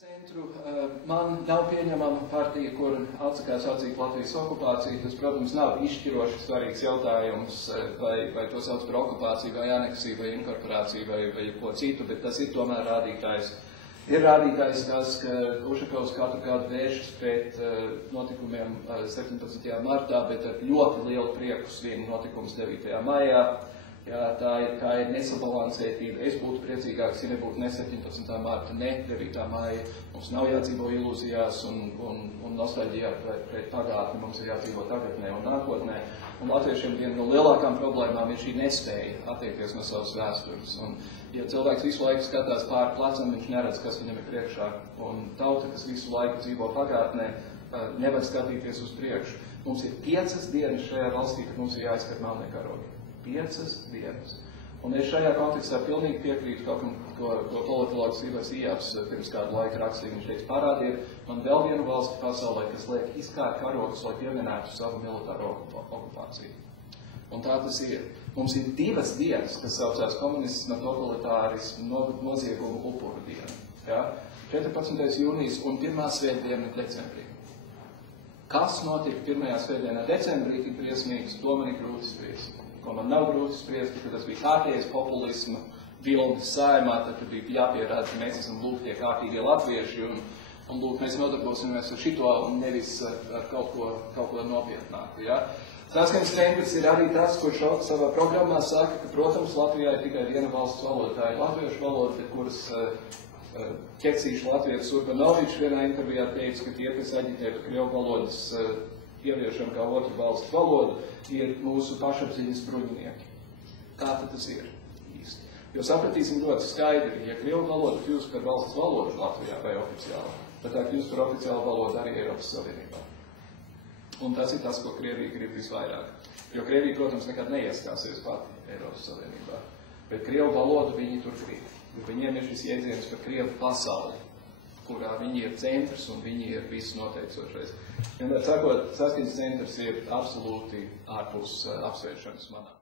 Centru man nav pieņemama partija, kur atsakās atzīt Latvijas okupāciju. Tas, protams, nav izšķiroši svarīgs jautājums, vai to sauc par okupāciju, vai aneksiju, vai inkorporāciju, vai ko citu, bet tas ir tomēr rādītājs. Ir rādītājs tas, ka Ušakovs katru gadu vēršas pret notikumiem 17. martā, bet ar ļoti lielu prieku svin notikums 9. maijā. Jā, tā ir nesabalansētība. Es būtu priecīgāks, ja nebūtu ne 17. marta, ne 9. maija. Mums nav jādzīvo ilūzijās un nostalģijā pret pagātni. Mums ir jādzīvo tagadnē un nākotnē. Un latviešiem viena no lielākām problēmām ir šī nespēja attiekties no savas vēstures. Un, ja cilvēks visu laiku skatās pāri plecam, viņš neredz, kas viņam ir priekšā. Un tauta, kas visu laiku dzīvo pagātnē, nevar skatīties uz priekšu. Mums ir 5 dienas šajā valstī, kad mums ir jāizskat melnie karogi. 5 dienas. Un es šajā kontekstā pilnīgi piekrītu kaut kam, ko politologs Ivars Ijāps pirms kādu laiku rakstīja. Viņš teica, parādiet man vēl vienu valsti pasaulē, kas liek izkārt karogus, lai pieminētu savu militāro okupāciju. Un tā tas ir. Mums ir 2 dienas, kas saucās komunisma, totalitārisma, noziegumu upuru diena. Ja? 14. jūnijas un 1. svētdiena decembrī. Kas notika 1. svētdienā decembrī, tik briesmīgs, to man ir grūti spriest. Ko man nav grūti spriest, ka tas bija kārtējais populisma vilnis Saeimā, tad bija jāpierāda, ka mēs esam lūk tie kārtīgie latvieši un lūk mēs nodarbosimies ar šito un nevis ar kaut ko nopietnāku. Ja? Saskaņas centrs ir arī tas, kurš savā programmā saka, ka, protams, Latvijā ir tikai viena valsts valoda, tā ir latviešu valoda, bet kuras ķecīšu latvietis Urbanovičs vienā intervijā teica, ka tie, kas aģitē par krievu valodas ieviešanu kā otru valstu valodu, ir mūsu pašapziņas bruņinieki. Kā tad tas ir īsti? Jo sapratīsim ļoti skaidri, ja krievu valoda kļūst par valsts valodu Latvijā vai oficiāli, tad tā kļūst par oficiālu valodu arī Eiropas Savienībā. Un tas ir tas, ko Krievija grib visvairāk. Jo Krievija, protams, nekad neiestāsies pati Eiropas Savienībā. Bet krievu valodu viņi tur grib. Viņiem ir šis jēdziens par krievu pasauli, kurā viņi ir centrs un viņi ir viss noteicošais. Vienmēr sakot, Saskaņas centrs ir absolūti ārpus apsvēršanas manā.